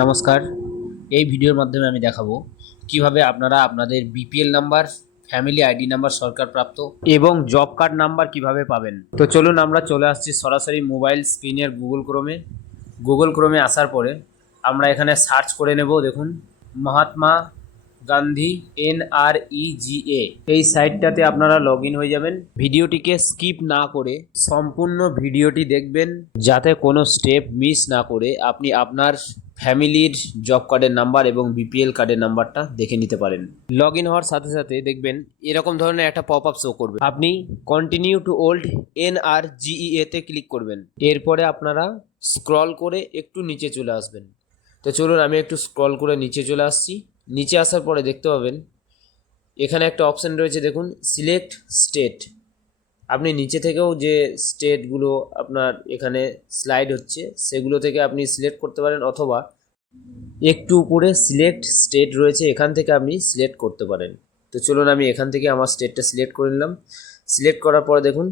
নমস্কার। এই ভিডিওর মাধ্যমে আমি দেখাবো কিভাবে আপনারা আপনাদের BPL number, family ID number সরকার প্রাপ্ত এবং জব কার্ড নাম্বার কিভাবে পাবেন। তো চলুন আমরা চলে আসছি সরাসরি মোবাইল স্ক্রিনের গুগল ক্রোমে আসার পরে আমরা এখানে সার্চ করে নেব। দেখুন, মহাত্মা গান্ধী NREGA, এই সাইটটাতে আপনারা লগ ইন হয়ে যাবেন। ভিডিওটিকে স্কিপ না করে সম্পূর্ণ ভিডিওটি দেখবেন, যাতে কোনো স্টেপ মিস না করে আপনি আপনার ফ্যামিলির জব কার্ডের নাম্বার এবং বিপিএল কার্ডের নাম্বারটা দেখে নিতে পারেন। লগ ইন হওয়ার সাথে সাথে দেখবেন এরকম ধরনের একটা পপ আপ শো করবে। আপনি কন্টিনিউ টু ওল্ড NRGEA তে ক্লিক করবেন। এরপরে আপনারা স্ক্রল করে একটু নিচে চলে আসবেন। তো চলুন আমি একটু স্ক্রল করে নিচে চলে আসছি। নিচে আসার পরে দেখতে পাবেন এখানে একটা অপশান রয়েছে, দেখুন সিলেক্ট স্টেট। আপনি নিচে থেকেও যে স্টেটগুলো আপনার এখানে স্লাইড হচ্ছে সেগুলো থেকে আপনি সিলেক্ট করতে পারেন, অথবা একটু উপরে সিলেক্ট স্টেট রয়েছে, এখান থেকে আপনি সিলেক্ট করতে পারেন। তো চলুন আমি এখান থেকে আমার স্টেটটা সিলেক্ট করে নিলাম। সিলেক্ট করার পরে দেখুন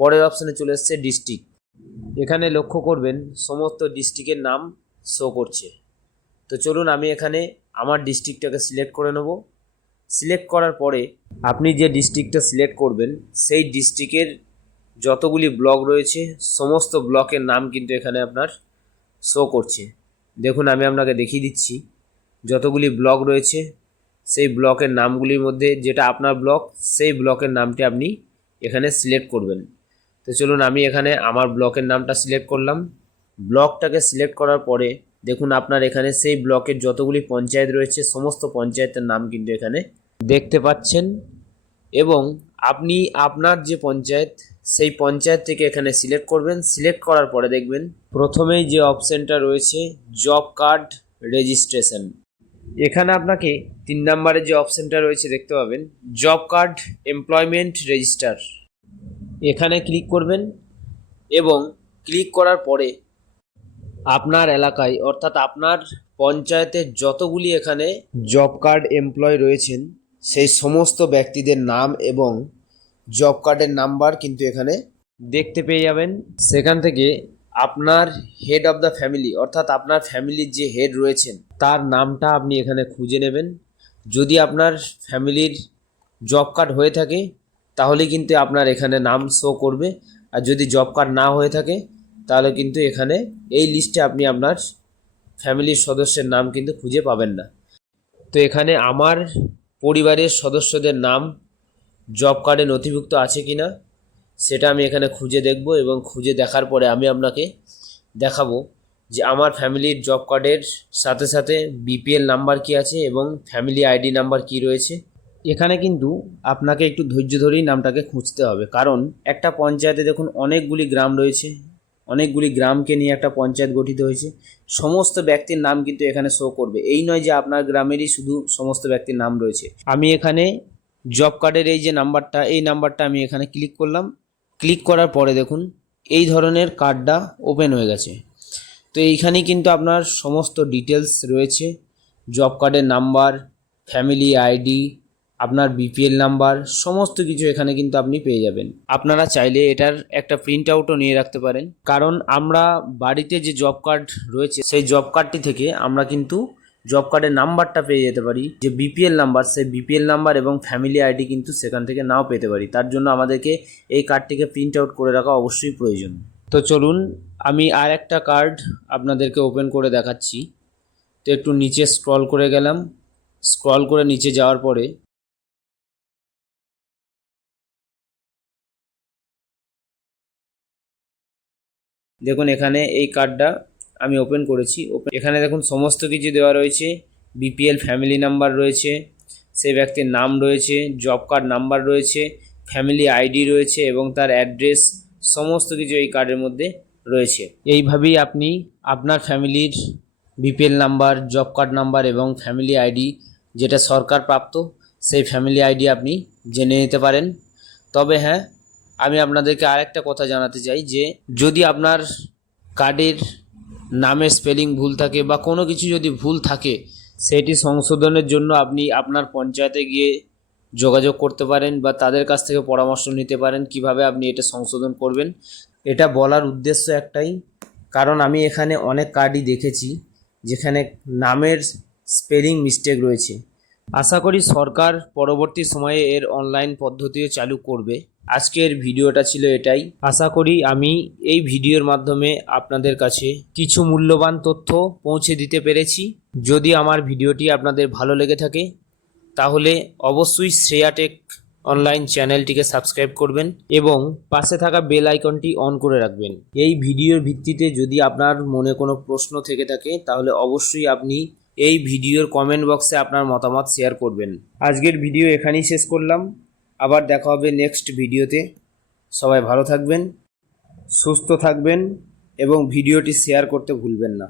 পরের অপশানে চলে এসছে ডিস্ট্রিক্ট। এখানে লক্ষ্য করবেন সমস্ত ডিস্ট্রিক্টের নাম শো করছে। তো চলুন আমি এখানে আমার ডিস্ট্রিক্টটাকে সিলেক্ট করে নেব। সিলেক্ট করার পরে আপনি যে ডিস্ট্রিক্টটা সিলেক্ট করবেন সেই ডিস্ট্রিক্টের যতগুলি ব্লক রয়েছে সমস্ত ব্লকের নাম কিন্তু এখানে আপনার শো করছে। দেখুন আমি আপনাকে দেখিয়ে দিচ্ছি, যতগুলি ব্লক রয়েছে সেই ব্লকের নামগুলির মধ্যে যেটা আপনার ব্লক, সেই ব্লকের নামটি আপনি এখানে সিলেক্ট করবেন। তো চলুন আমি এখানে আমার ব্লকের নামটা সিলেক্ট করলাম। ব্লকটাকে সিলেক্ট করার পরে দেখুন আপনার এখানে সেই ব্লকের যতগুলি পঞ্চায়েত রয়েছে সমস্ত পঞ্চায়েতের নাম কিন্তু এখানে দেখতে পাচ্ছেন, এবং আপনি আপনার যে পঞ্চায়েত সেই পঞ্চায়েত থেকে এখানে সিলেক্ট করবেন। সিলেক্ট করার পরে দেখবেন প্রথমেই যে অপশানটা রয়েছে জব কার্ড রেজিস্ট্রেশন, এখানে আপনাকে 3 নম্বরে যে অপশানটা রয়েছে দেখতে পাবেন জব কার্ড এমপ্লয়মেন্ট রেজিস্টার, এখানে ক্লিক করবেন। এবং ক্লিক করার পরে আপনার এলাকায় অর্থাৎ আপনার পঞ্চায়েতের যতগুলি এখানে জব কার্ড এমপ্লয় রয়েছেন সেই সমস্ত ব্যক্তিদের নাম এবং জব কার্ডের নাম্বার কিন্তু এখানে দেখতে পেয়ে যাবেন। সেখান থেকে আপনার হেড অফ দ্য ফ্যামিলি অর্থাৎ আপনার ফ্যামিলির যে হেড রয়েছেন তার নামটা আপনি এখানে খুঁজে নেবেন। যদি আপনার ফ্যামিলির জব কার্ড হয়ে থাকে তাহলে কিন্তু আপনার এখানে নাম শো করবে, আর যদি জব কার্ড না হয়ে থাকে তাহলে কিন্তু এখানে এই লিস্টে আপনি আপনার ফ্যামিলির সদস্যের নাম কিন্তু খুঁজে পাবেন না। তো এখানে আমার পরিবারের সদস্যদের নাম জব কার্ডে নথিভুক্ত আছে কি না সেটা আমি এখানে খুঁজে দেখব, এবং খুঁজে দেখার পরে আমি আপনাকে দেখাবো যে আমার ফ্যামিলির জব কার্ডের সাথে সাথে বিপিএল নাম্বার কি আছে এবং ফ্যামিলি আইডি নাম্বার কি রয়েছে। এখানে কিন্তু আপনাকে একটু ধৈর্য ধরেই নামটাকে খুঁজতে হবে, কারণ একটা পঞ্চায়েতে দেখুন অনেকগুলি গ্রাম রয়েছে, অনেকগুলি গ্রামকে নিয়ে একটা পঞ্চায়েত গঠিত হয়েছে। সমস্ত ব্যক্তির নাম কিন্তু এখানে শো করবে, এই নয় যে আপনার গ্রামেরই শুধু সমস্ত ব্যক্তির নাম রয়েছে। আমি এখানে জব কার্ডের এই যে নাম্বারটা, এই নাম্বারটা আমি এখানে ক্লিক করলাম। ক্লিক করার পরে দেখুন এই ধরনের কার্ডটা ওপেন হয়ে গেছে। তো এইখানেই কিন্তু আপনার সমস্ত ডিটেলস রয়েছে, জব কার্ডের নাম্বার, ফ্যামিলি আইডি, আপনার বিপিএল নাম্বার, সমস্ত কিছু এখানে কিন্তু আপনি পেয়ে যাবেন। আপনারা চাইলে এটার একটা প্রিন্ট আউটও নিয়ে রাখতে পারেন, কারণ আমরা বাড়িতে যে জব কার্ড রয়েছে সেই জব কার্ডটি থেকে আমরা কিন্তু জব কার্ডের নাম্বারটা পেয়ে যেতে পারি, যে বিপিএল নাম্বার সেই বিপিএল নাম্বার এবং ফ্যামিলি আইডি কিন্তু সেখান থেকে নাও পেতে পারি। তার জন্য আমাদেরকে এই কার্ডটিকে প্রিন্ট আউট করে রাখা অবশ্যই প্রয়োজন। তো চলুন আমি আর একটা কার্ড আপনাদেরকে ওপেন করে দেখাচ্ছি। তো একটু নিচে স্ক্রল করে গেলাম। স্ক্রল করে নিচে যাওয়ার পরে দেখুন এখানে এই কার্ডটা আমি ওপেন করেছি। এখানে দেখুন সমস্ত কিছু দেওয়া রয়েছে, বিপিএল ফ্যামিলি নাম্বার রয়েছে, সেই ব্যক্তির নাম রয়েছে, জব কার্ড নাম্বার রয়েছে, ফ্যামিলি আইডি রয়েছে এবং তার অ্যাড্রেস, সমস্ত কিছু এই কার্ডের মধ্যে রয়েছে। এইভাবেই আপনি আপনার ফ্যামিলির BPL number, job card number এবং ফ্যামিলি আইডি যেটা সরকার প্রাপ্ত সেই ফ্যামিলি আইডি আপনি জেনে নিতে পারেন। তবে হ্যাঁ, আমি আপনাদেরকে আরেকটা কথা জানাতে চাই যে যদি আপনার কার্ডের নামের স্পেলিং ভুল থাকে বা কোনো কিছু যদি ভুল থাকে সেটি সংশোধনের জন্য আপনি আপনার পঞ্চায়েতে গিয়ে যোগাযোগ করতে পারেন বা তাদের কাছ থেকে পরামর্শ নিতে পারেন কিভাবে আপনি এটা সংশোধন করবেন। এটা বলার উদ্দেশ্য একটাই, কারণ আমি এখানে অনেক কার্ডই দেখেছি যেখানে নামের স্পেলিং মিস্টেক রয়েছে। আশা করি সরকার পরবর্তী সময়ে এর অনলাইন পদ্ধতিও চালু করবে। আজকের ভিডিওটা ছিল এটাই। আশা করি আমি এই ভিডিওর মাধ্যমে আপনাদের কাছে কিছু মূল্যবান তথ্য পৌঁছে দিতে পেরেছি। যদি আমার ভিডিওটি আপনাদের ভালো লেগে থাকে তাহলে অবশ্যই শ্রেয়া টেক অনলাইন চ্যানেলটিকে সাবস্ক্রাইব করবেন এবং পাশে থাকা বেল আইকনটি অন করে রাখবেন। এই ভিডিওর ভিত্তিতে যদি আপনার মনে কোনো প্রশ্ন থেকে থাকে তাহলে অবশ্যই আপনি এই ভিডিওর কমেন্ট বক্সে আপনার মতামত শেয়ার করবেন। আজকের ভিডিও এখানেই শেষ করলাম। আবার দেখা হবে নেক্সট ভিডিওতে। সবাই ভালো থাকবেন, সুস্থ থাকবেন এবং ভিডিওটি শেয়ার করতে ভুলবেন না।